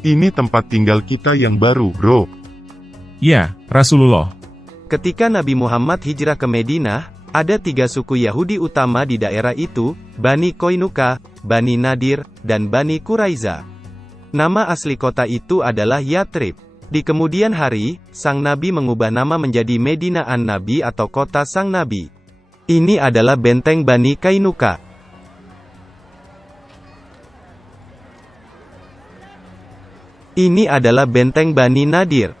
Ini tempat tinggal kita yang baru, bro. Ya, Rasulullah. Ketika Nabi Muhammad hijrah ke Madinah, ada 3 suku Yahudi utama di daerah itu, Bani Qainuqa, Bani Nadir, dan Bani Quraiza. Nama asli kota itu adalah Yatrib. Di kemudian hari, sang Nabi mengubah nama menjadi Medina An-Nabi atau kota sang Nabi. Ini adalah benteng Bani Qainuqa. Ini adalah benteng Bani Nadir.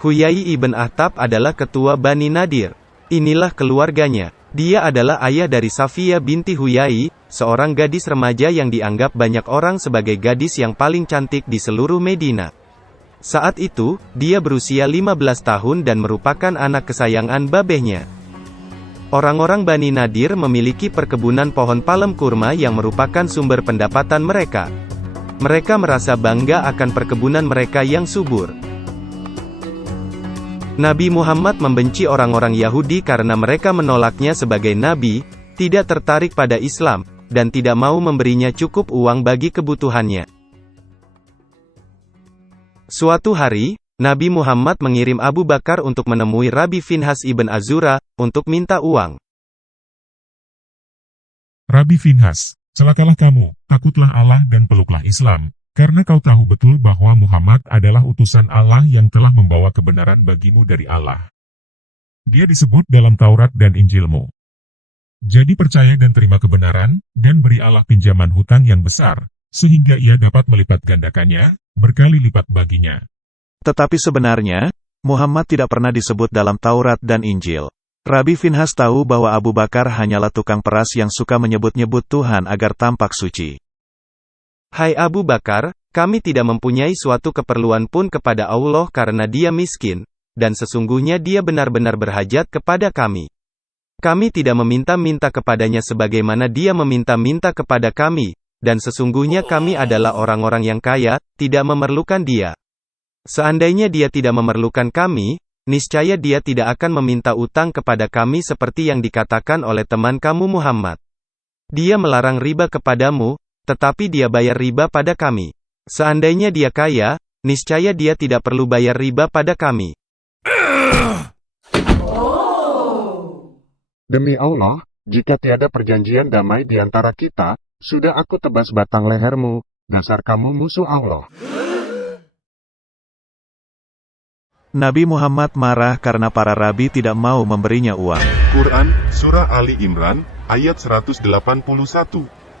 Huyai ibn Akhtab adalah ketua Bani Nadir. Inilah keluarganya. Dia adalah ayah dari Safiyah binti Huyai, seorang gadis remaja yang dianggap banyak orang sebagai gadis yang paling cantik di seluruh Medina. Saat itu, dia berusia 15 tahun dan merupakan anak kesayangan babehnya. Orang-orang Bani Nadir memiliki perkebunan pohon palem kurma yang merupakan sumber pendapatan mereka. Mereka merasa bangga akan perkebunan mereka yang subur. Nabi Muhammad membenci orang-orang Yahudi karena mereka menolaknya sebagai nabi, tidak tertarik pada Islam, dan tidak mau memberinya cukup uang bagi kebutuhannya. Suatu hari, Nabi Muhammad mengirim Abu Bakar untuk menemui Rabi Finhas ibn Azura, untuk minta uang. Rabi Finhas, celakalah kamu, takutlah Allah dan peluklah Islam, karena kau tahu betul bahwa Muhammad adalah utusan Allah yang telah membawa kebenaran bagimu dari Allah. Dia disebut dalam Taurat dan Injilmu. Jadi percaya dan terima kebenaran, dan beri Allah pinjaman hutang yang besar, sehingga ia dapat melipat gandakannya, berkali lipat baginya. Tetapi sebenarnya, Muhammad tidak pernah disebut dalam Taurat dan Injil. Rabi Finhas tahu bahwa Abu Bakar hanyalah tukang peras yang suka menyebut-nyebut Tuhan agar tampak suci. Hai Abu Bakar, kami tidak mempunyai suatu keperluan pun kepada Allah karena dia miskin, dan sesungguhnya dia benar-benar berhajat kepada kami. Kami tidak meminta-minta kepadanya sebagaimana dia meminta-minta kepada kami, dan sesungguhnya kami adalah orang-orang yang kaya, tidak memerlukan dia. Seandainya dia tidak memerlukan kami, niscaya dia tidak akan meminta utang kepada kami seperti yang dikatakan oleh teman kamu Muhammad. Dia melarang riba kepadamu, tetapi dia bayar riba pada kami. Seandainya dia kaya, niscaya dia tidak perlu bayar riba pada kami. Demi Allah, jika tiada perjanjian damai di antara kita, sudah aku tebas batang lehermu, dasar kamu musuh Allah. Nabi Muhammad marah karena para rabi tidak mau memberinya uang. Quran, Surah Ali Imran, ayat 181.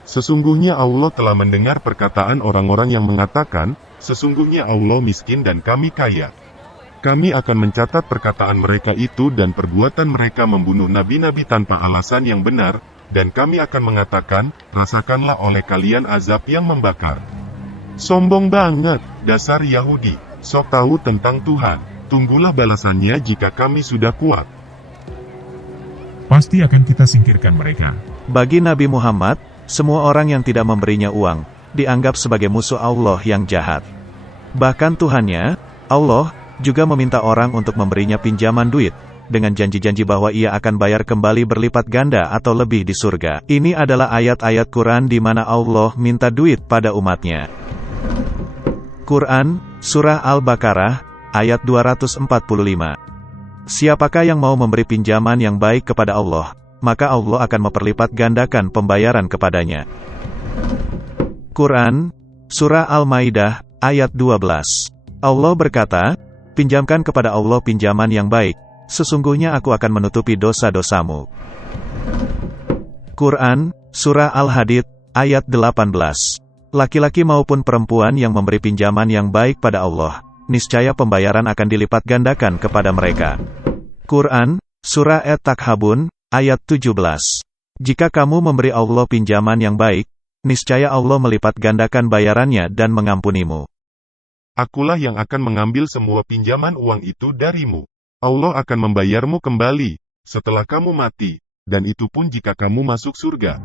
Sesungguhnya Allah telah mendengar perkataan orang-orang yang mengatakan, sesungguhnya Allah miskin dan kami kaya. Kami akan mencatat perkataan mereka itu dan perbuatan mereka membunuh nabi-nabi tanpa alasan yang benar, dan kami akan mengatakan, rasakanlah oleh kalian azab yang membakar. Sombong banget, dasar Yahudi, sok tahu tentang Tuhan. Tunggulah balasannya jika kami sudah kuat. Pasti akan kita singkirkan mereka. Bagi Nabi Muhammad, semua orang yang tidak memberinya uang, dianggap sebagai musuh Allah yang jahat. Bahkan Tuhannya, Allah, juga meminta orang untuk memberinya pinjaman duit, dengan janji-janji bahwa ia akan bayar kembali berlipat ganda atau lebih di surga. Ini adalah ayat-ayat Quran di mana Allah minta duit pada umatnya. Quran, Surah Al-Baqarah, ayat 245. Siapakah yang mau memberi pinjaman yang baik kepada Allah, maka Allah akan memperlipat gandakan pembayaran kepadanya. Quran, Surah Al-Maidah, ayat 12. Allah berkata, pinjamkan kepada Allah pinjaman yang baik, sesungguhnya aku akan menutupi dosa-dosamu. Quran, Surah Al-Hadid, ayat 18. Laki-laki maupun perempuan yang memberi pinjaman yang baik pada Allah, niscaya pembayaran akan dilipat gandakan kepada mereka. Quran, Surah At-Takhabun, ayat 17. Jika kamu memberi Allah pinjaman yang baik, niscaya Allah melipat gandakan bayarannya dan mengampunimu. Akulah yang akan mengambil semua pinjaman uang itu darimu. Allah akan membayarmu kembali, setelah kamu mati, dan itu pun jika kamu masuk surga.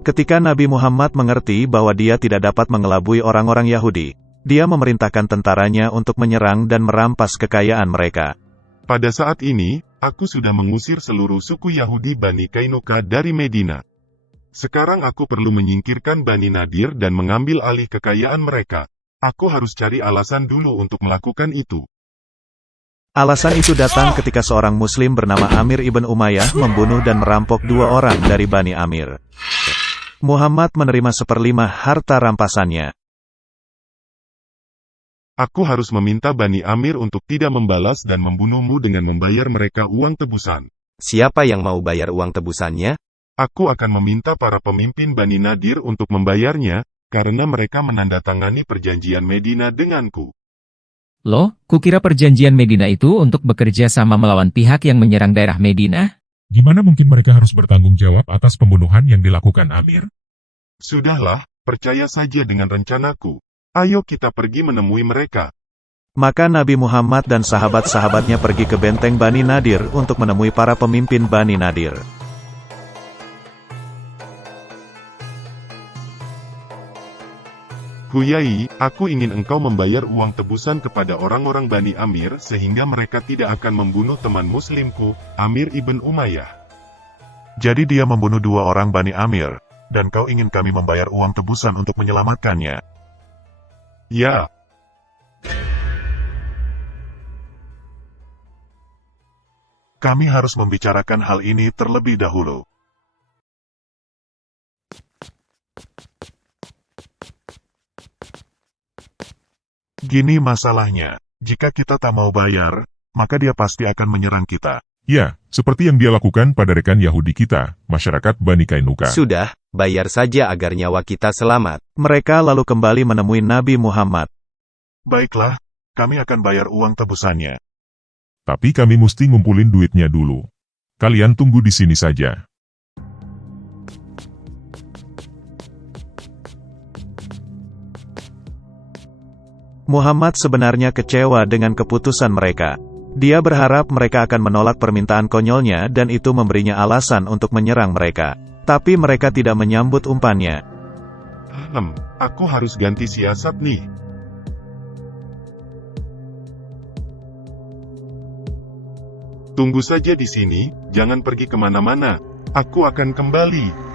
Ketika Nabi Muhammad mengerti bahwa dia tidak dapat mengelabui orang-orang Yahudi, Dia memerintahkan tentaranya untuk menyerang dan merampas kekayaan mereka. Pada saat ini, aku sudah mengusir seluruh suku Yahudi Bani Kainuka dari Medina. Sekarang aku perlu menyingkirkan Bani Nadir dan mengambil alih kekayaan mereka. Aku harus cari alasan dulu untuk melakukan itu. Alasan itu datang ketika seorang muslim bernama Amir ibn Umayyah membunuh dan merampok 2 orang dari Bani Amir. Muhammad menerima 1/5 harta rampasannya. Aku harus meminta Bani Amir untuk tidak membalas dan membunuhmu dengan membayar mereka uang tebusan. Siapa yang mau bayar uang tebusannya? Aku akan meminta para pemimpin Bani Nadir untuk membayarnya, karena mereka menandatangani perjanjian Medina denganku. Loh, kukira perjanjian Medina itu untuk bekerja sama melawan pihak yang menyerang daerah Medina? Gimana mungkin mereka harus bertanggung jawab atas pembunuhan yang dilakukan Amir? Sudahlah, percaya saja dengan rencanaku. Ayo kita pergi menemui mereka. Maka Nabi Muhammad dan sahabat-sahabatnya pergi ke benteng Bani Nadir untuk menemui para pemimpin Bani Nadir. Huyai, aku ingin engkau membayar uang tebusan kepada orang-orang Bani Amir sehingga mereka tidak akan membunuh teman muslimku, Amir ibn Umayyah. Jadi dia membunuh 2 orang Bani Amir, dan kau ingin kami membayar uang tebusan untuk menyelamatkannya? Ya. Kami harus membicarakan hal ini terlebih dahulu. Gini masalahnya, jika kita tak mau bayar, maka dia pasti akan menyerang kita. Ya, seperti yang dia lakukan pada rekan Yahudi kita, masyarakat Bani Kainuka. Sudah, bayar saja agar nyawa kita selamat. Mereka lalu kembali menemui Nabi Muhammad. Baiklah, kami akan bayar uang tebusannya. Tapi kami mesti ngumpulin duitnya dulu. Kalian tunggu di sini saja. Muhammad sebenarnya kecewa dengan keputusan mereka. Dia berharap mereka akan menolak permintaan konyolnya dan itu memberinya alasan untuk menyerang mereka. Tapi mereka tidak menyambut umpannya. Aku harus ganti siasat nih. Tunggu saja di sini, jangan pergi kemana-mana. Aku akan kembali.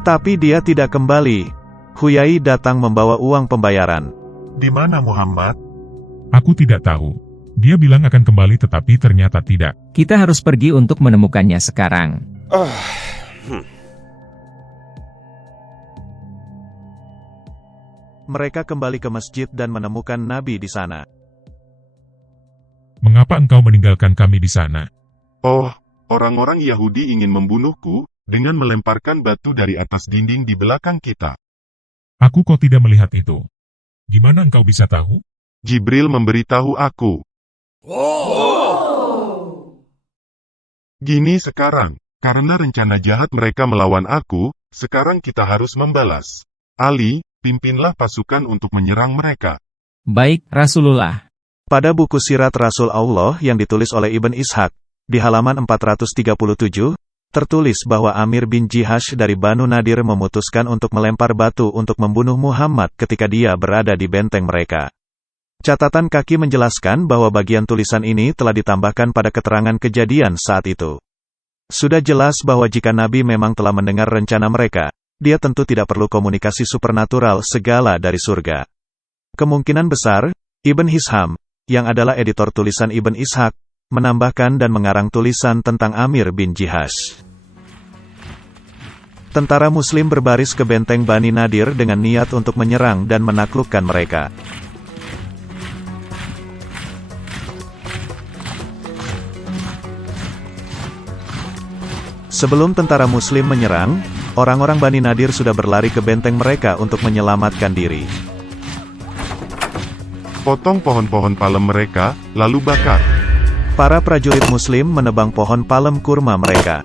Tapi dia tidak kembali. Huyai datang membawa uang pembayaran. Di mana Muhammad? Aku tidak tahu. Dia bilang akan kembali tetapi ternyata tidak. Kita harus pergi untuk menemukannya sekarang. Mereka kembali ke masjid dan menemukan Nabi di sana. Mengapa engkau meninggalkan kami di sana? Oh, orang-orang Yahudi ingin membunuhku dengan melemparkan batu dari atas dinding di belakang kita. Aku kok tidak melihat itu. Gimana engkau bisa tahu? Jibril memberitahu aku. Gini sekarang, karena rencana jahat mereka melawan aku, sekarang kita harus membalas. Ali, pimpinlah pasukan untuk menyerang mereka. Baik, Rasulullah. Pada buku Sirat Rasul Allah yang ditulis oleh Ibn Ishaq, di halaman 437, tertulis bahwa Amir bin Jihash dari Banu Nadir memutuskan untuk melempar batu untuk membunuh Muhammad ketika dia berada di benteng mereka. Catatan kaki menjelaskan bahwa bagian tulisan ini telah ditambahkan pada keterangan kejadian saat itu. Sudah jelas bahwa jika Nabi memang telah mendengar rencana mereka, dia tentu tidak perlu komunikasi supernatural segala dari surga. Kemungkinan besar, Ibn Hisham, yang adalah editor tulisan Ibn Ishaq, menambahkan dan mengarang tulisan tentang Amir bin Jihash. Tentara Muslim berbaris ke benteng Bani Nadir dengan niat untuk menyerang dan menaklukkan mereka. Sebelum tentara Muslim menyerang, orang-orang Bani Nadir sudah berlari ke benteng mereka untuk menyelamatkan diri. Potong pohon-pohon palem mereka, lalu bakar. Para prajurit Muslim menebang pohon palem kurma mereka.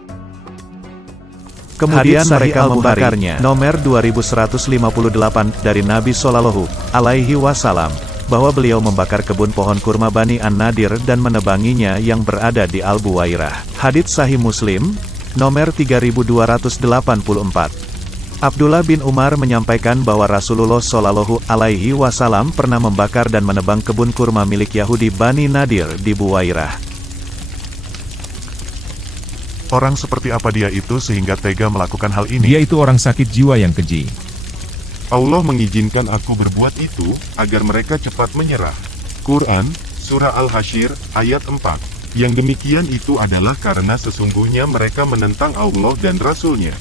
Kemudian mereka membakarnya. Nomor 2158 dari Nabi Shallallahu Alaihi Wasallam, bahwa beliau membakar kebun pohon kurma Bani An-Nadir dan menebanginya yang berada di Al-Buwairah. Hadits Sahih Muslim, nomor 3284. Abdullah bin Umar menyampaikan bahwa Rasulullah Shallallahu Alaihi Wasallam pernah membakar dan menebang kebun kurma milik Yahudi Bani Nadir di Buwairah. Orang seperti apa dia itu sehingga tega melakukan hal ini? Dia itu orang sakit jiwa yang keji. Allah mengizinkan aku berbuat itu, agar mereka cepat menyerah. Quran, Surah Al-Hasyr, ayat 4. Yang demikian itu adalah karena sesungguhnya mereka menentang Allah dan Rasul-Nya.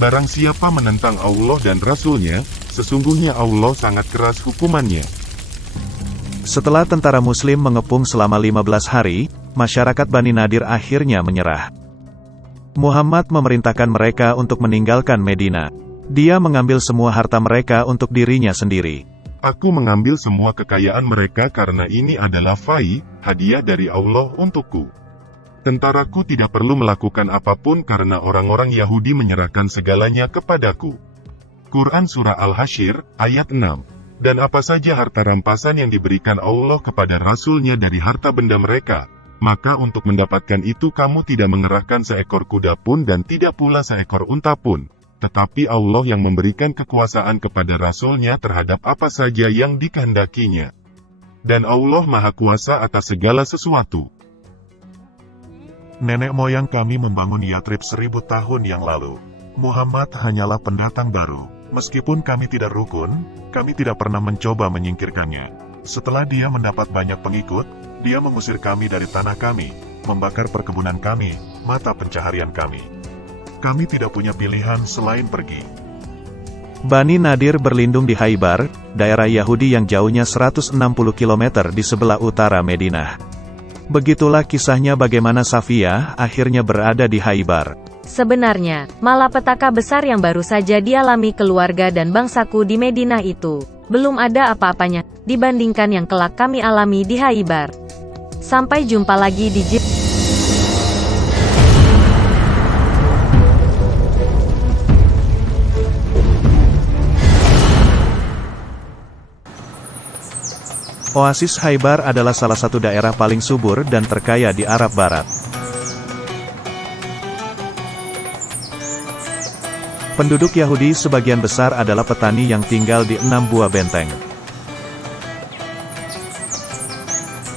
Barang siapa menentang Allah dan Rasul-Nya, sesungguhnya Allah sangat keras hukumannya. Setelah tentara Muslim mengepung selama 15 hari, masyarakat Bani Nadir akhirnya menyerah. Muhammad memerintahkan mereka untuk meninggalkan Medina. Dia mengambil semua harta mereka untuk dirinya sendiri. Aku mengambil semua kekayaan mereka karena ini adalah fai, hadiah dari Allah untukku. Tentaraku tidak perlu melakukan apapun karena orang-orang Yahudi menyerahkan segalanya kepadaku. Quran Surah Al-Hasyr, ayat 6. Dan apa saja harta rampasan yang diberikan Allah kepada Rasul-Nya dari harta benda mereka, maka untuk mendapatkan itu kamu tidak mengerahkan seekor kuda pun dan tidak pula seekor unta pun. Tetapi Allah yang memberikan kekuasaan kepada Rasul-Nya terhadap apa saja yang dikehendakinya. Dan Allah Maha Kuasa atas segala sesuatu. Nenek moyang kami membangun Yatrib 1000 tahun yang lalu. Muhammad hanyalah pendatang baru. Meskipun kami tidak rukun, kami tidak pernah mencoba menyingkirkannya. Setelah dia mendapat banyak pengikut, dia mengusir kami dari tanah kami, membakar perkebunan kami, mata pencaharian kami. Kami tidak punya pilihan selain pergi. Bani Nadir berlindung di Khaybar, daerah Yahudi yang jauhnya 160 km di sebelah utara Madinah. Begitulah kisahnya bagaimana Safiyah akhirnya berada di Khaybar. Sebenarnya, malapetaka besar yang baru saja dialami keluarga dan bangsaku di Madinah itu, belum ada apa-apanya, dibandingkan yang kelak kami alami di Khaybar. Sampai jumpa lagi di Oasis Khaybar adalah salah satu daerah paling subur dan terkaya di Arab Barat. Penduduk Yahudi sebagian besar adalah petani yang tinggal di 6 buah benteng.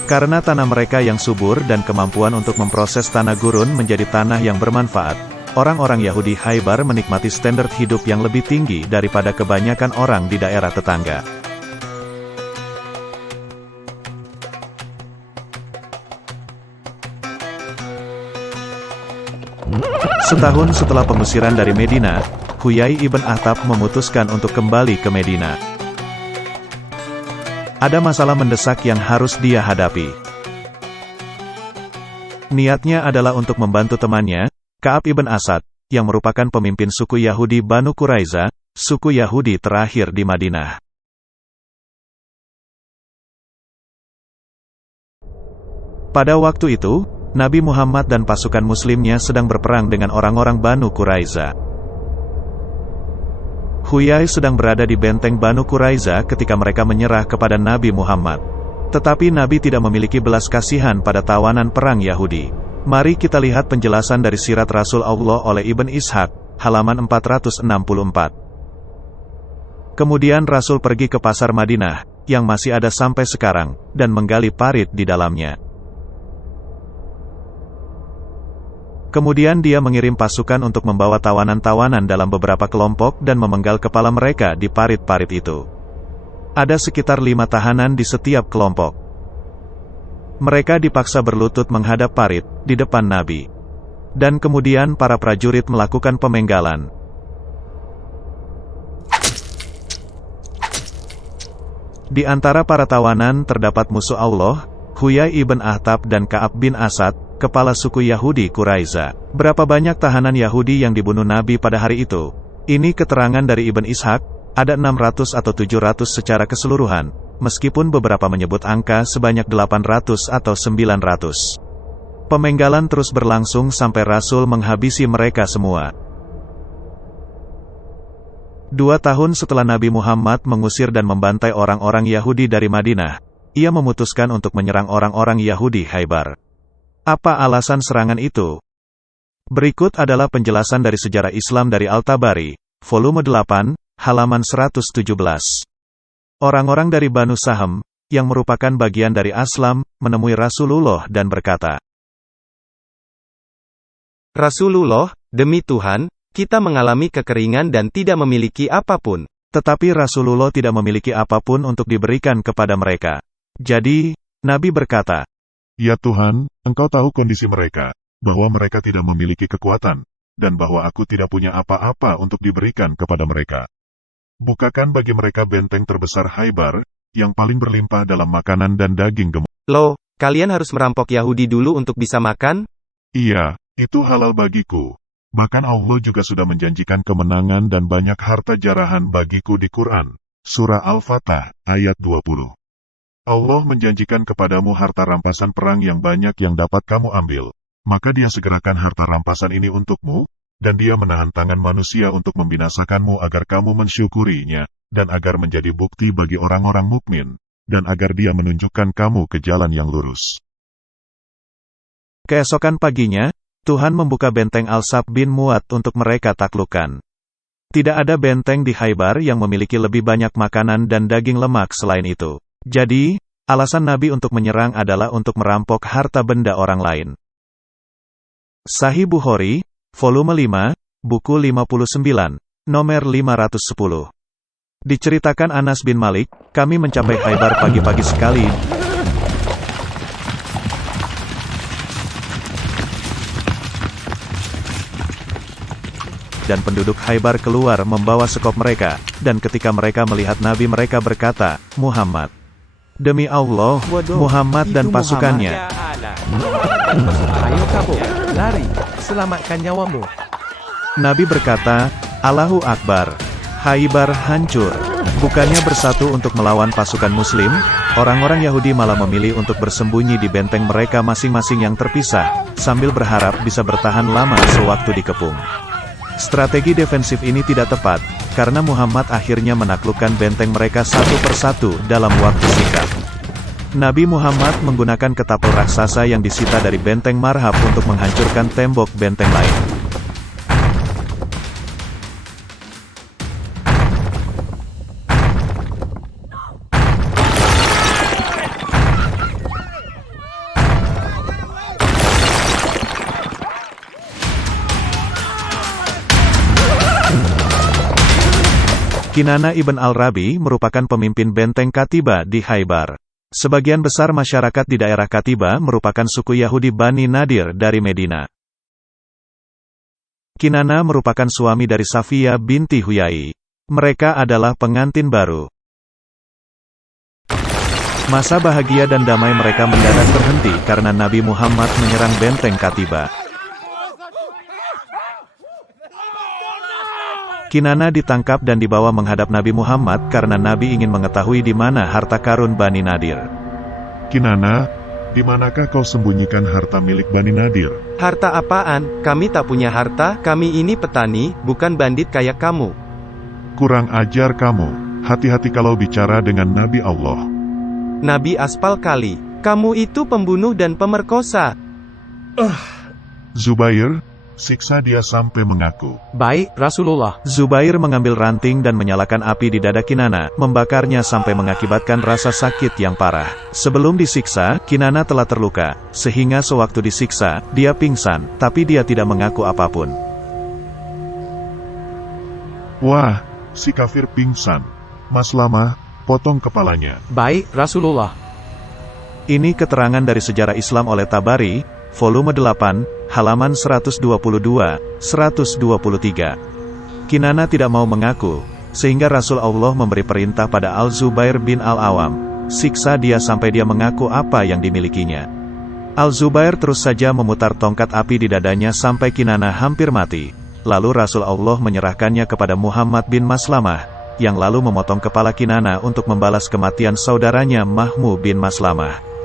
Karena tanah mereka yang subur dan kemampuan untuk memproses tanah gurun menjadi tanah yang bermanfaat, orang-orang Yahudi Khaybar menikmati standar hidup yang lebih tinggi daripada kebanyakan orang di daerah tetangga. Setahun setelah pengusiran dari Medina, Huyai ibn Akhtab memutuskan untuk kembali ke Medina. Ada masalah mendesak yang harus dia hadapi. Niatnya adalah untuk membantu temannya, Ka'ab ibn Asad, yang merupakan pemimpin suku Yahudi Banu Quraiza, suku Yahudi terakhir di Madinah. Pada waktu itu, Nabi Muhammad dan pasukan muslimnya sedang berperang dengan orang-orang Banu Quraiza. Huyai sedang berada di benteng Banu Quraiza ketika mereka menyerah kepada Nabi Muhammad. Tetapi Nabi tidak memiliki belas kasihan pada tawanan perang Yahudi. Mari kita lihat penjelasan dari sirat Rasul Allah oleh Ibn Ishaq, halaman 464. Kemudian Rasul pergi ke pasar Madinah, yang masih ada sampai sekarang, dan menggali parit di dalamnya. Kemudian dia mengirim pasukan untuk membawa tawanan-tawanan dalam beberapa kelompok dan memenggal kepala mereka di parit-parit itu. Ada sekitar 5 tahanan di setiap kelompok. Mereka dipaksa berlutut menghadap parit, di depan Nabi. Dan kemudian para prajurit melakukan pemenggalan. Di antara para tawanan terdapat musuh Allah, Huyai ibn Akhtab dan Ka'ab bin Asad, kepala suku Yahudi Quraiza. Berapa banyak tahanan Yahudi yang dibunuh Nabi pada hari itu? Ini keterangan dari Ibn Ishaq, ada 600 atau 700 secara keseluruhan, meskipun beberapa menyebut angka sebanyak 800 atau 900. Pemenggalan terus berlangsung sampai Rasul menghabisi mereka semua. 2 tahun setelah Nabi Muhammad mengusir dan membantai orang-orang Yahudi dari Madinah, ia memutuskan untuk menyerang orang-orang Yahudi Khaybar. Apa alasan serangan itu? Berikut adalah penjelasan dari sejarah Islam dari Al-Tabari, volume 8, halaman 117. Orang-orang dari Banu Sahm, yang merupakan bagian dari Aslam, menemui Rasulullah dan berkata, Rasulullah, demi Tuhan, kita mengalami kekeringan dan tidak memiliki apapun. Tetapi Rasulullah tidak memiliki apapun untuk diberikan kepada mereka. Jadi, Nabi berkata, Ya Tuhan, Engkau tahu kondisi mereka, bahwa mereka tidak memiliki kekuatan, dan bahwa aku tidak punya apa-apa untuk diberikan kepada mereka. Bukakan bagi mereka benteng terbesar Khaybar, yang paling berlimpah dalam makanan dan daging gemuk. Loh, kalian harus merampok Yahudi dulu untuk bisa makan? Iya, itu halal bagiku. Bahkan Allah juga sudah menjanjikan kemenangan dan banyak harta jarahan bagiku di Quran. Surah Al-Fatah, ayat 20. Allah menjanjikan kepadamu harta rampasan perang yang banyak yang dapat kamu ambil. Maka dia segerakan harta rampasan ini untukmu, dan dia menahan tangan manusia untuk membinasakanmu agar kamu mensyukurinya, dan agar menjadi bukti bagi orang-orang mukmin, dan agar dia menunjukkan kamu ke jalan yang lurus. Keesokan paginya, Tuhan membuka benteng Al-Sab bin Mu'ad untuk mereka taklukkan. Tidak ada benteng di Khaybar yang memiliki lebih banyak makanan dan daging lemak selain itu. Jadi, alasan Nabi untuk menyerang adalah untuk merampok harta benda orang lain. Sahih Bukhari, volume 5, buku 59, nomor 510. Diceritakan Anas bin Malik, kami mencapai Khaybar pagi-pagi sekali. Dan penduduk Khaybar keluar membawa sekop mereka, dan ketika mereka melihat Nabi mereka berkata, Muhammad. Demi Allah, Muhammad dan pasukannya. Ayo kabur, lari, selamatkan nyawamu. Nabi berkata, Allahu Akbar. Khaybar hancur. Bukannya bersatu untuk melawan pasukan Muslim, orang-orang Yahudi malah memilih untuk bersembunyi di benteng mereka masing-masing yang terpisah, sambil berharap bisa bertahan lama sewaktu dikepung. Strategi defensif ini tidak tepat, karena Muhammad akhirnya menaklukkan benteng mereka satu persatu dalam waktu singkat. Nabi Muhammad menggunakan ketapel raksasa yang disita dari benteng Marhab untuk menghancurkan tembok benteng lain. Kinana ibn al-Rabi merupakan pemimpin benteng Katiba di Khaybar. Sebagian besar masyarakat di daerah Katiba merupakan suku Yahudi Bani Nadir dari Medina. Kinana merupakan suami dari Safiyah binti Huyai. Mereka adalah pengantin baru. Masa bahagia dan damai mereka mendadak terhenti karena Nabi Muhammad menyerang benteng Katiba. Kinana ditangkap dan dibawa menghadap Nabi Muhammad karena Nabi ingin mengetahui di mana harta karun Bani Nadir. Kinana, di manakah kau sembunyikan harta milik Bani Nadir? Harta apaan? Kami tak punya harta, kami ini petani, bukan bandit kayak kamu. Kurang ajar kamu, hati-hati kalau bicara dengan Nabi Allah. Nabi aspal kali, kamu itu pembunuh dan pemerkosa. Zubair, siksa dia sampai mengaku. Baik, Rasulullah. Zubair mengambil ranting dan menyalakan api di dada Kinana, membakarnya sampai mengakibatkan rasa sakit yang parah. Sebelum disiksa, Kinana telah terluka, sehingga sewaktu disiksa, dia pingsan, tapi dia tidak mengaku apapun. Wah, si kafir pingsan. Maslamah, potong kepalanya. Baik, Rasulullah. Ini keterangan dari sejarah Islam oleh Tabari, volume 8, halaman 122-123. Kinana tidak mau mengaku, sehingga Rasul Allah memberi perintah pada Al-Zubair bin Al-Awam, siksa dia sampai dia mengaku apa yang dimilikinya. Al-Zubair terus saja memutar tongkat api di dadanya sampai Kinana hampir mati. Lalu Rasul Allah menyerahkannya kepada Muhammad bin Maslamah, yang lalu memotong kepala Kinana untuk membalas kematian saudaranya Mahmu bin Maslamah.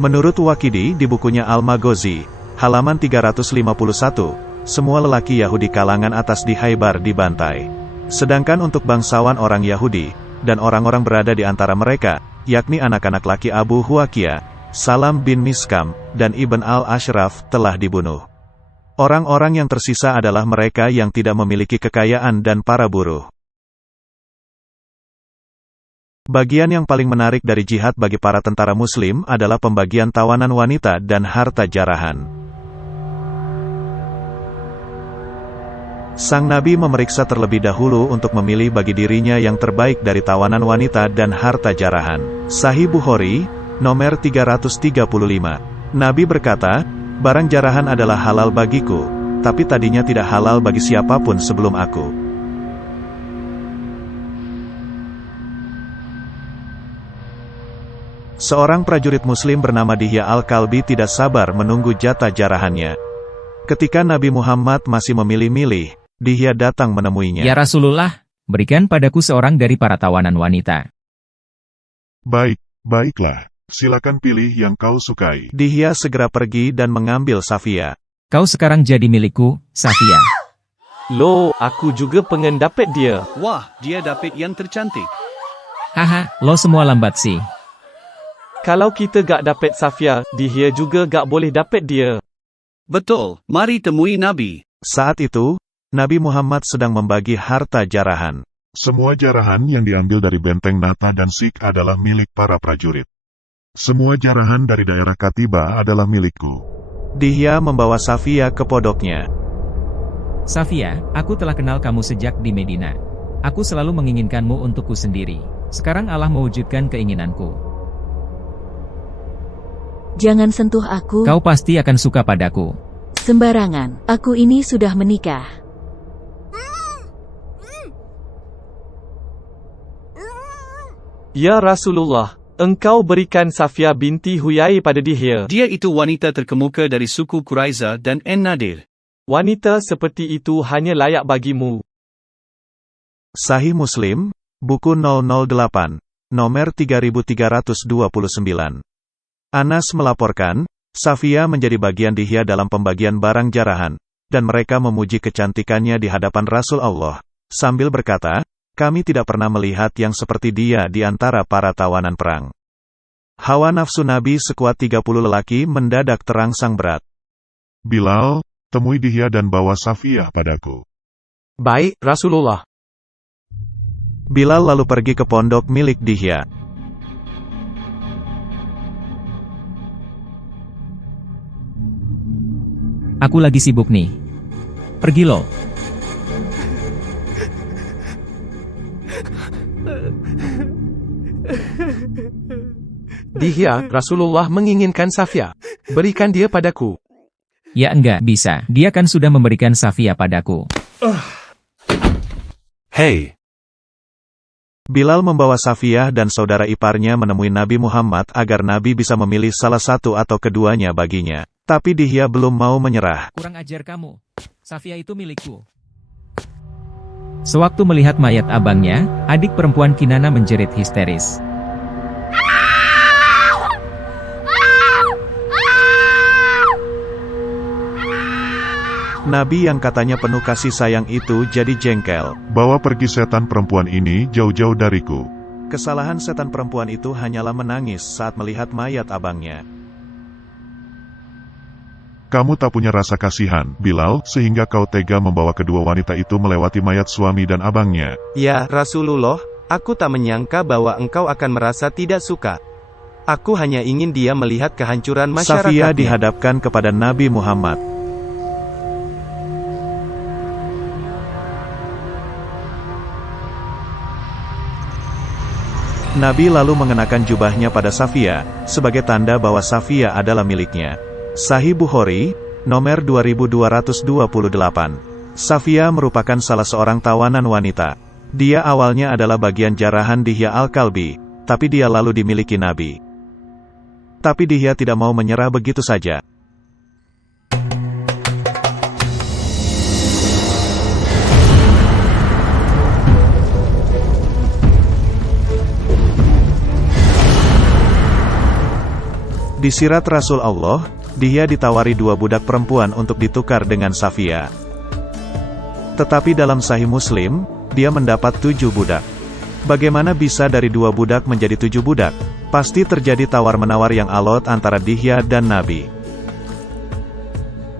Menurut Waqidi di bukunya Al-Maghazi, halaman 351, semua lelaki Yahudi kalangan atas di Khaybar dibantai. Sedangkan untuk bangsawan orang Yahudi, dan orang-orang berada di antara mereka, yakni anak-anak laki Abu Huwaqiyah, Salam bin Miskam, dan Ibn al-Ashraf, telah dibunuh. Orang-orang yang tersisa adalah mereka yang tidak memiliki kekayaan dan para buruh. Bagian yang paling menarik dari jihad bagi para tentara Muslim adalah pembagian tawanan wanita dan harta jarahan. Sang Nabi memeriksa terlebih dahulu untuk memilih bagi dirinya yang terbaik dari tawanan wanita dan harta jarahan. Sahih Bukhari, nomor 335. Nabi berkata, "Barang jarahan adalah halal bagiku, tapi tadinya tidak halal bagi siapapun sebelum aku." Seorang prajurit Muslim bernama Dihya Al-Kalbi tidak sabar menunggu jatah jarahannya. Ketika Nabi Muhammad masih memilih-milih, Dihya datang menemuinya. Ya Rasulullah, berikan padaku seorang dari para tawanan wanita. Baiklah. Silakan pilih yang kau sukai. Dihya segera pergi dan mengambil Safia. Kau sekarang jadi milikku, Safia. Loh, aku juga pengen dapat dia. Wah, dia dapat yang tercantik. Haha, lo semua lambat sih. Kalau kita gak dapat Safia, dia juga gak boleh dapat dia. Betul, mari temui Nabi. Saat itu, Nabi Muhammad sedang membagi harta jarahan. Semua jarahan yang diambil dari benteng Nata dan Sik adalah milik para prajurit. Semua jarahan dari daerah Katiba adalah milikku. Dihya membawa Safia ke podoknya. Safia, aku telah kenal kamu sejak di Medina. Aku selalu menginginkanmu untukku sendiri. Sekarang Allah mewujudkan keinginanku. Jangan sentuh aku. Kau pasti akan suka padaku. Sembarangan, aku ini sudah menikah. Ya Rasulullah, engkau berikan Safia binti Huyai pada Dihya. Dia itu wanita terkemuka dari suku Quraiza dan En-Nadir. Wanita seperti itu hanya layak bagimu. Sahih Muslim, buku 008, nomor 3329. Anas melaporkan, Safia menjadi bagian Dihya dalam pembagian barang jarahan, dan mereka memuji kecantikannya di hadapan Rasul Allah, sambil berkata, "Kami tidak pernah melihat yang seperti dia di antara para tawanan perang." Hawa nafsu Nabi sekuat 30 lelaki mendadak terangsang berat. Bilal, temui Dihya dan bawa Safia padaku. Baik, Rasulullah. Bilal lalu pergi ke pondok milik Dihya. Aku lagi sibuk nih. Pergi lo. Dihya, Rasulullah menginginkan Safia. Berikan dia padaku. Ya enggak bisa, dia kan sudah memberikan Safia padaku. Hey. Bilal membawa Safia dan saudara iparnya menemui Nabi Muhammad agar Nabi bisa memilih salah satu atau keduanya baginya. Tapi Dihya belum mau menyerah. Kurang ajar kamu. Safia itu milikku. Sewaktu melihat mayat abangnya, adik perempuan Kinana menjerit histeris. Nabi yang katanya penuh kasih sayang itu jadi jengkel. Bawa pergi setan perempuan ini jauh-jauh dariku. Kesalahan setan perempuan itu hanyalah menangis saat melihat mayat abangnya. Kamu tak punya rasa kasihan, Bilal, sehingga kau tega membawa kedua wanita itu melewati mayat suami dan abangnya. Ya Rasulullah, aku tak menyangka bahwa engkau akan merasa tidak suka. Aku hanya ingin dia melihat kehancuran masyarakatnya. Safia dihadapkan kepada Nabi Muhammad. Nabi lalu mengenakan jubahnya pada Safia, sebagai tanda bahwa Safia adalah miliknya. Sahih Bukhari, nomor 2228. Safia merupakan salah seorang tawanan wanita. Dia awalnya adalah bagian jarahan Dihya Al-Kalbi, tapi dia lalu dimiliki Nabi. Tapi Dihya tidak mau menyerah begitu saja. Di sirat Rasul Allah, Dihya ditawari 2 budak perempuan untuk ditukar dengan Safia. Tetapi dalam Sahih Muslim, dia mendapat 7 budak. Bagaimana bisa dari 2 budak menjadi 7 budak? Pasti terjadi tawar-menawar yang alot antara Dihya dan Nabi.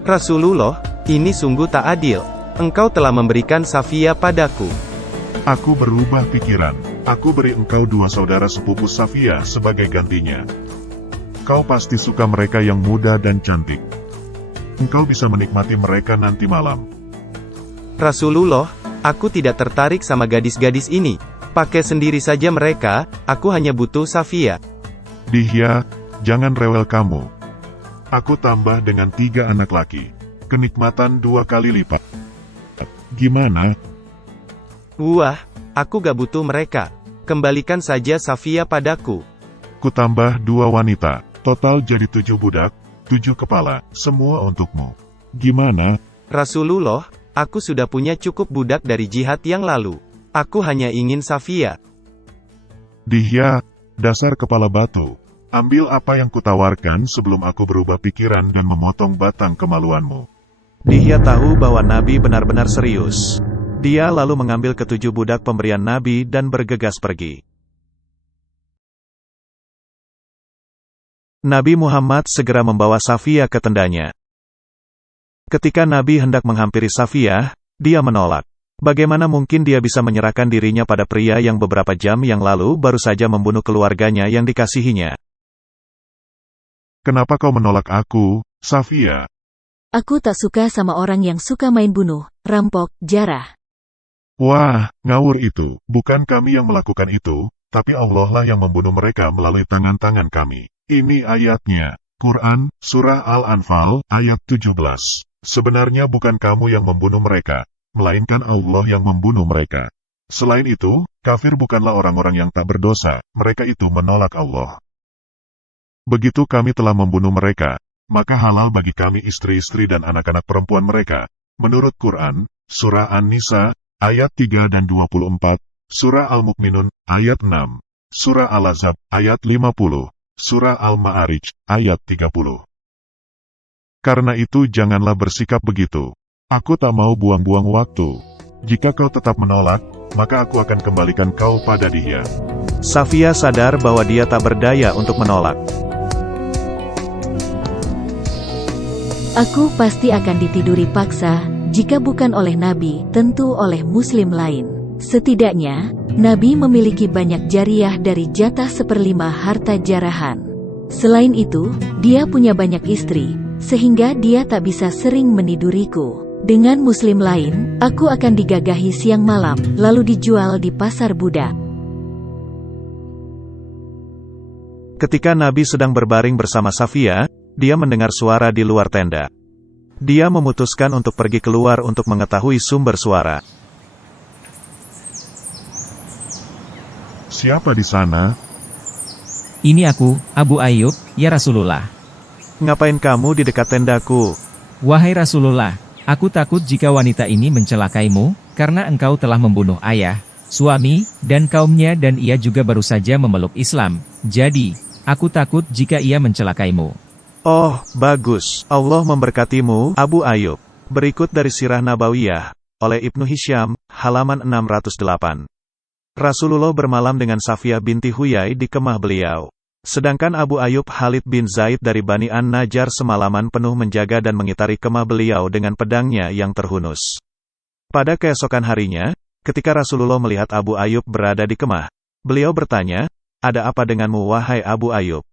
Rasulullah, Ini sungguh tak adil. Engkau telah memberikan Safia padaku. Aku berubah pikiran. Aku beri engkau 2 saudara sepupu Safia sebagai gantinya. Kau pasti suka mereka yang muda dan cantik. Engkau bisa menikmati mereka nanti malam. Rasulullah, aku tidak tertarik sama gadis-gadis ini. Pakai sendiri saja mereka, aku hanya butuh Safia. Dihya, jangan rewel kamu. Aku tambah dengan 3 anak laki. Kenikmatan 2 kali lipat. Gimana? Wah, aku gak butuh mereka. Kembalikan saja Safia padaku. Kutambah 2 wanita. Total jadi 7 budak, 7 kepala, semua untukmu. Gimana? Rasulullah, aku sudah punya cukup budak dari jihad yang lalu. Aku hanya ingin Safia. Dihya, dasar kepala batu. Ambil apa yang kutawarkan sebelum aku berubah pikiran dan memotong batang kemaluanmu. Dihya tahu bahwa Nabi benar-benar serius. Dia lalu mengambil ke-7 budak pemberian Nabi dan bergegas pergi. Nabi Muhammad segera membawa Safia ke tendanya. Ketika Nabi hendak menghampiri Safia, dia menolak. Bagaimana mungkin dia bisa menyerahkan dirinya pada pria yang beberapa jam yang lalu baru saja membunuh keluarganya yang dikasihinya? Kenapa kau menolak aku, Safia? Aku tak suka sama orang yang suka main bunuh, rampok, jarah. Wah, ngawur itu. Bukan kami yang melakukan itu, tapi Allah lah yang membunuh mereka melalui tangan-tangan kami. Ini ayatnya. Quran, Surah Al-Anfal, ayat 17. Sebenarnya bukan kamu yang membunuh mereka, melainkan Allah yang membunuh mereka. Selain itu, kafir bukanlah orang-orang yang tak berdosa, mereka itu menolak Allah. Begitu kami telah membunuh mereka, maka halal bagi kami istri-istri dan anak-anak perempuan mereka. Menurut Quran, Surah An-Nisa, ayat 3 dan 24, Surah Al-Mu'minun, ayat 6, Surah Al-Ahzab, ayat 50, Surah Al-Ma'arij, ayat 30. Karena itu janganlah bersikap begitu. Aku tak mau buang-buang waktu. Jika kau tetap menolak, maka aku akan kembalikan kau pada Dihya. Safia sadar bahwa dia tak berdaya untuk menolak. Aku pasti akan ditiduri paksa, jika bukan oleh Nabi, tentu oleh Muslim lain. Setidaknya, Nabi memiliki banyak jariah dari jatah 1/5 harta jarahan. Selain itu, dia punya banyak istri, sehingga dia tak bisa sering meniduriku. Dengan Muslim lain, aku akan digagahi siang malam, lalu dijual di pasar budak. Ketika Nabi sedang berbaring bersama Safia, dia mendengar suara di luar tenda. Dia memutuskan untuk pergi keluar untuk mengetahui sumber suara. Siapa di sana? Ini aku, Abu Ayyub, ya Rasulullah. Ngapain kamu di dekat tendaku? Wahai Rasulullah, aku takut jika wanita ini mencelakaimu, karena engkau telah membunuh ayah, suami, dan kaumnya dan ia juga baru saja memeluk Islam. Jadi, aku takut jika ia mencelakaimu. Oh, bagus. Allah memberkatimu, Abu Ayyub. Berikut dari Sirah Nabawiyah, oleh Ibnu Hisham, halaman 608. Rasulullah bermalam dengan Safia binti Huyai di kemah beliau. Sedangkan Abu Ayyub Khalid bin Zaid dari Bani An-Najjar semalaman penuh menjaga dan mengitari kemah beliau dengan pedangnya yang terhunus. Pada keesokan harinya, ketika Rasulullah melihat Abu Ayyub berada di kemah, beliau bertanya, "Ada apa denganmu wahai Abu Ayyub?"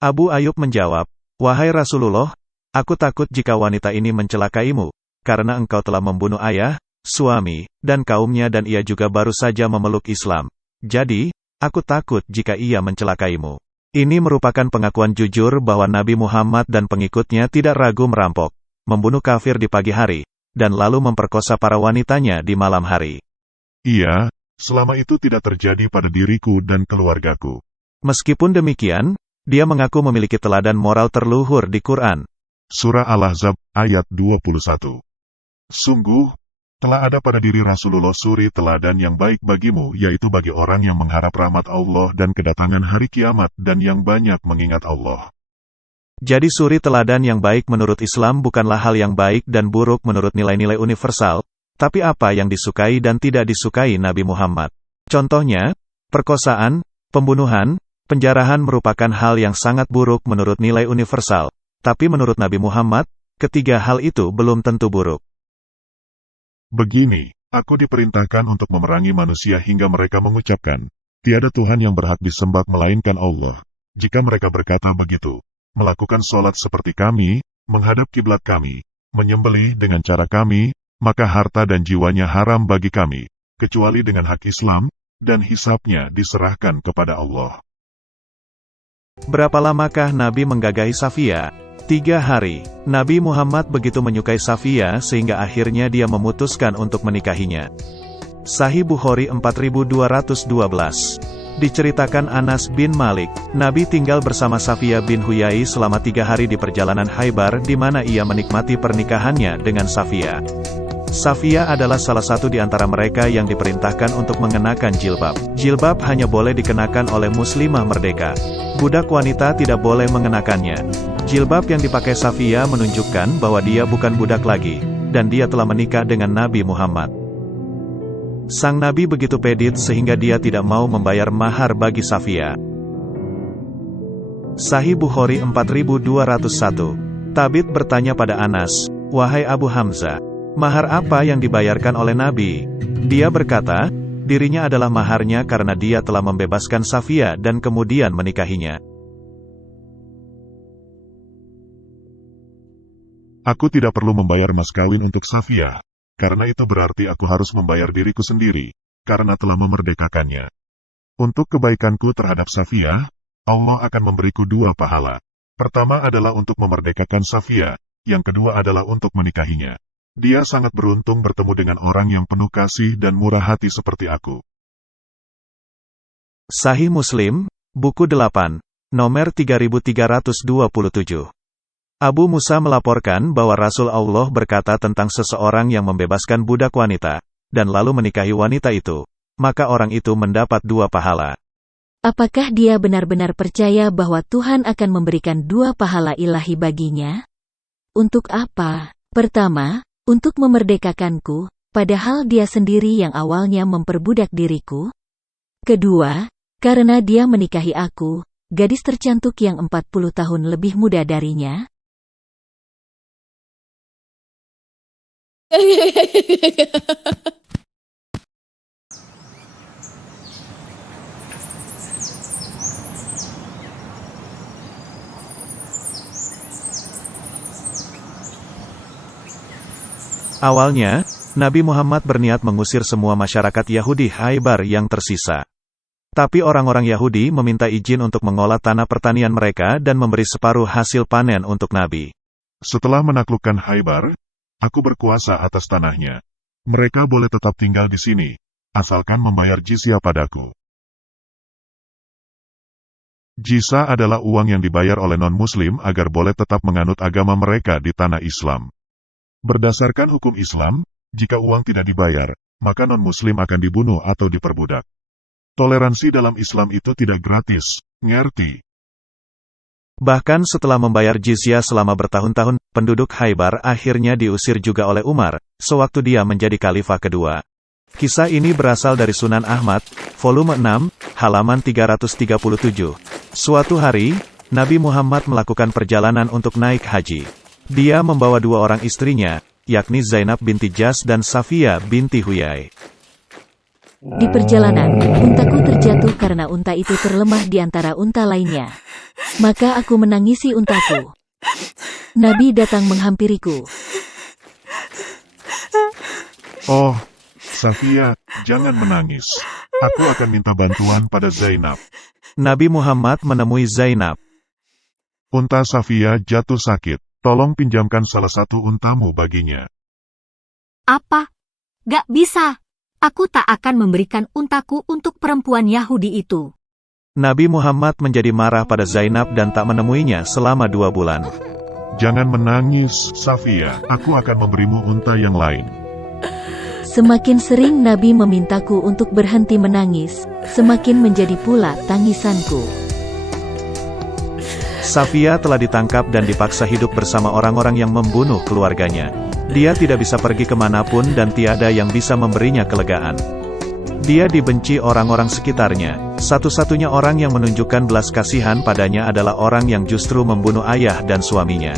Abu Ayyub menjawab, "Wahai Rasulullah, aku takut jika wanita ini mencelakaimu, karena engkau telah membunuh ayah, suami, dan kaumnya dan ia juga baru saja memeluk Islam. Jadi, aku takut jika ia mencelakaimu." Ini merupakan pengakuan jujur bahwa Nabi Muhammad dan pengikutnya tidak ragu merampok, membunuh kafir di pagi hari, dan lalu memperkosa para wanitanya di malam hari. Iya, selama itu tidak terjadi pada diriku dan keluargaku. Meskipun demikian, dia mengaku memiliki teladan moral terluhur di Quran. Surah Al-Ahzab, ayat 21. Sungguh, telah ada pada diri Rasulullah suri teladan yang baik bagimu, yaitu bagi orang yang mengharap rahmat Allah dan kedatangan hari kiamat dan yang banyak mengingat Allah. Jadi suri teladan yang baik menurut Islam bukanlah hal yang baik dan buruk menurut nilai-nilai universal, tapi apa yang disukai dan tidak disukai Nabi Muhammad. Contohnya, perkosaan, pembunuhan, penjarahan merupakan hal yang sangat buruk menurut nilai universal, tapi menurut Nabi Muhammad, ketiga hal itu belum tentu buruk. Begini, aku diperintahkan untuk memerangi manusia hingga mereka mengucapkan, tiada Tuhan yang berhak disembah melainkan Allah. Jika mereka berkata begitu, melakukan sholat seperti kami, menghadap kiblat kami, menyembelih dengan cara kami, maka harta dan jiwanya haram bagi kami, kecuali dengan hak Islam, dan hisabnya diserahkan kepada Allah. Berapa lamakah Nabi menggagahi Safiyah? 3 hari. Nabi Muhammad begitu menyukai Safiyah sehingga akhirnya dia memutuskan untuk menikahinya. Sahih Bukhari 4212. Diceritakan Anas bin Malik, Nabi tinggal bersama Safiyah bin Huyai selama 3 hari di perjalanan Khaybar di mana ia menikmati pernikahannya dengan Safiyah. Safiyah adalah salah satu di antara mereka yang diperintahkan untuk mengenakan jilbab. Jilbab hanya boleh dikenakan oleh muslimah merdeka. Budak wanita tidak boleh mengenakannya. Jilbab yang dipakai Safiyah menunjukkan bahwa dia bukan budak lagi, dan dia telah menikah dengan Nabi Muhammad. Sang Nabi begitu pedit sehingga dia tidak mau membayar mahar bagi Safiyah. Sahih Bukhari 4201. Tabit bertanya pada Anas, "Wahai Abu Hamzah, mahar apa yang dibayarkan oleh Nabi?" Dia berkata, dirinya adalah maharnya karena dia telah membebaskan Safiyah dan kemudian menikahinya. Aku tidak perlu membayar mas kawin untuk Safiyah, karena itu berarti aku harus membayar diriku sendiri, karena telah memerdekakannya. Untuk kebaikanku terhadap Safiyah, Allah akan memberiku 2 pahala. Pertama adalah untuk memerdekakan Safiyah, yang kedua adalah untuk menikahinya. Dia sangat beruntung bertemu dengan orang yang penuh kasih dan murah hati seperti aku. Sahih Muslim, buku 8, nomor 3327. Abu Musa melaporkan bahwa Rasul Allah berkata tentang seseorang yang membebaskan budak wanita, dan lalu menikahi wanita itu, maka orang itu mendapat 2 pahala. Apakah dia benar-benar percaya bahwa Tuhan akan memberikan 2 pahala ilahi baginya? Untuk apa? Pertama, untuk memerdekakanku, padahal dia sendiri yang awalnya memperbudak diriku. Kedua, karena dia menikahi aku, gadis tercantik yang 40 tahun lebih muda darinya. Awalnya, Nabi Muhammad berniat mengusir semua masyarakat Yahudi Khaybar yang tersisa. Tapi orang-orang Yahudi meminta izin untuk mengolah tanah pertanian mereka dan memberi separuh hasil panen untuk Nabi. Setelah menaklukkan Khaybar, aku berkuasa atas tanahnya. Mereka boleh tetap tinggal di sini, asalkan membayar jizyah padaku. Jizyah adalah uang yang dibayar oleh non-muslim agar boleh tetap menganut agama mereka di tanah Islam. Berdasarkan hukum Islam, jika uang tidak dibayar, maka non-muslim akan dibunuh atau diperbudak. Toleransi dalam Islam itu tidak gratis, ngerti? Bahkan setelah membayar jizyah selama bertahun-tahun, penduduk Khaybar akhirnya diusir juga oleh Umar, sewaktu dia menjadi khalifah kedua. Kisah ini berasal dari Sunan Ahmad, volume 6, halaman 337. Suatu hari, Nabi Muhammad melakukan perjalanan untuk naik haji. Dia membawa 2 orang istrinya, yakni Zainab binti Jas dan Safiyah binti Huyai. Di perjalanan, untaku terjatuh karena unta itu terlemah di antara unta lainnya. Maka aku menangisi untaku. Nabi datang menghampiriku. Oh, Safiyah, jangan menangis. Aku akan minta bantuan pada Zainab. Nabi Muhammad menemui Zainab. Unta Safiyah jatuh sakit. Tolong pinjamkan salah satu untamu baginya. Apa? Gak bisa. Aku tak akan memberikan untaku untuk perempuan Yahudi itu. Nabi Muhammad menjadi marah pada Zainab dan tak menemuinya selama 2 bulan. Jangan menangis, Safiyah. Aku akan memberimu unta yang lain. Semakin sering Nabi memintaku untuk berhenti menangis, semakin menjadi pula tangisanku. Safiyah telah ditangkap dan dipaksa hidup bersama orang-orang yang membunuh keluarganya. Dia tidak bisa pergi kemanapun dan tiada yang bisa memberinya kelegaan. Dia dibenci orang-orang sekitarnya. Satu-satunya orang yang menunjukkan belas kasihan padanya adalah orang yang justru membunuh ayah dan suaminya.